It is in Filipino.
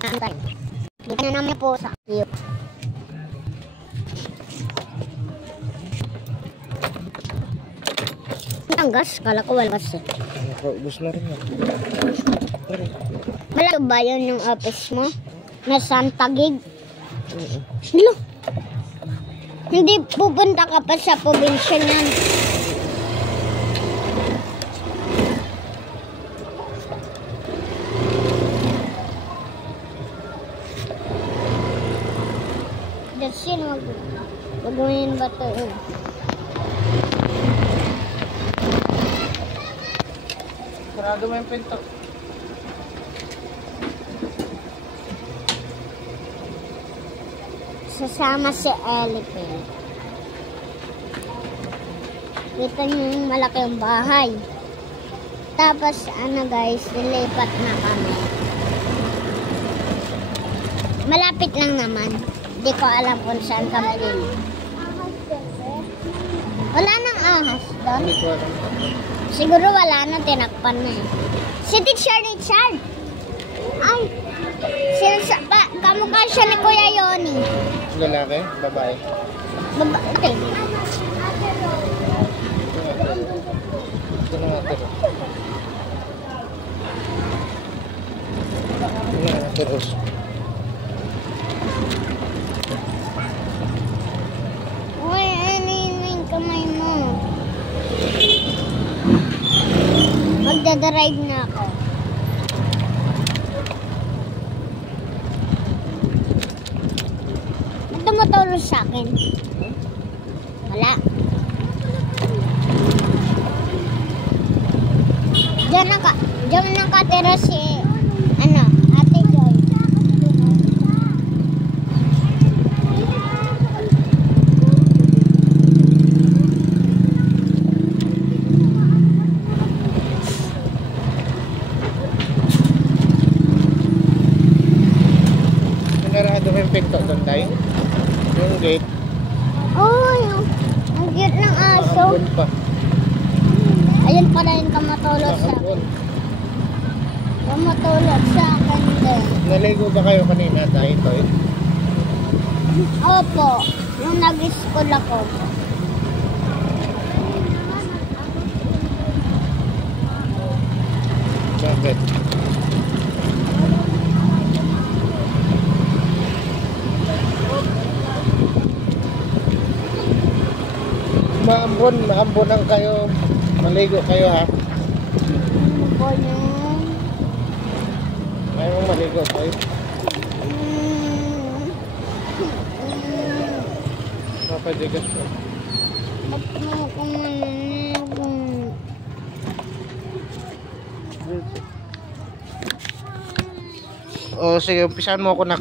Dito na naman po sa cute. Ang gas, kala ko wala gas eh. Nakaubos na rin yan. Wala ba yun yung office mo? Na Santa Gig? Hello? Hindi pupunta ka pa sa probinsya niyan. That's yun, gagawin ba ito yun? Sarado mo yung pinto. Sasama si Elephant. Kita niyo yung malaking bahay. Tapos ano guys, nilipat na kami. Malapit lang naman. Hindi ko alam kung saan kami lilipat. Wala nang ahas doon. Hindi ko alam. Siguro wala na, tinakpan na eh. Si Teacher Richard. Ay, kamukha siya ni Kuya Yoni. Lalaki? Babae? Babae. Ito na natin. Ito na natin, Ros. Uy, ano yung kamay mo? Magdadrive na ako. Ba't tumutulong sa akin? Wala. Diyan nakatira si Ate Joy. Narado mo yung pinto doon tayo? Yung gate? Oh, ang cute ng aso. Doon pa. Ayun pala yung kamatulog sa akin. Kamatulog sa akin din. Naligo ba kayo kanina tayo ito eh? Opo, yung nag-school ako. Bakit? Maambon lang kayo. Maligo kayo ha. Ano po yun? Ayaw mong maligo kayo. Papadigas ko. Ba't mo ko mananigo? O sige, umpisahan mo ako na.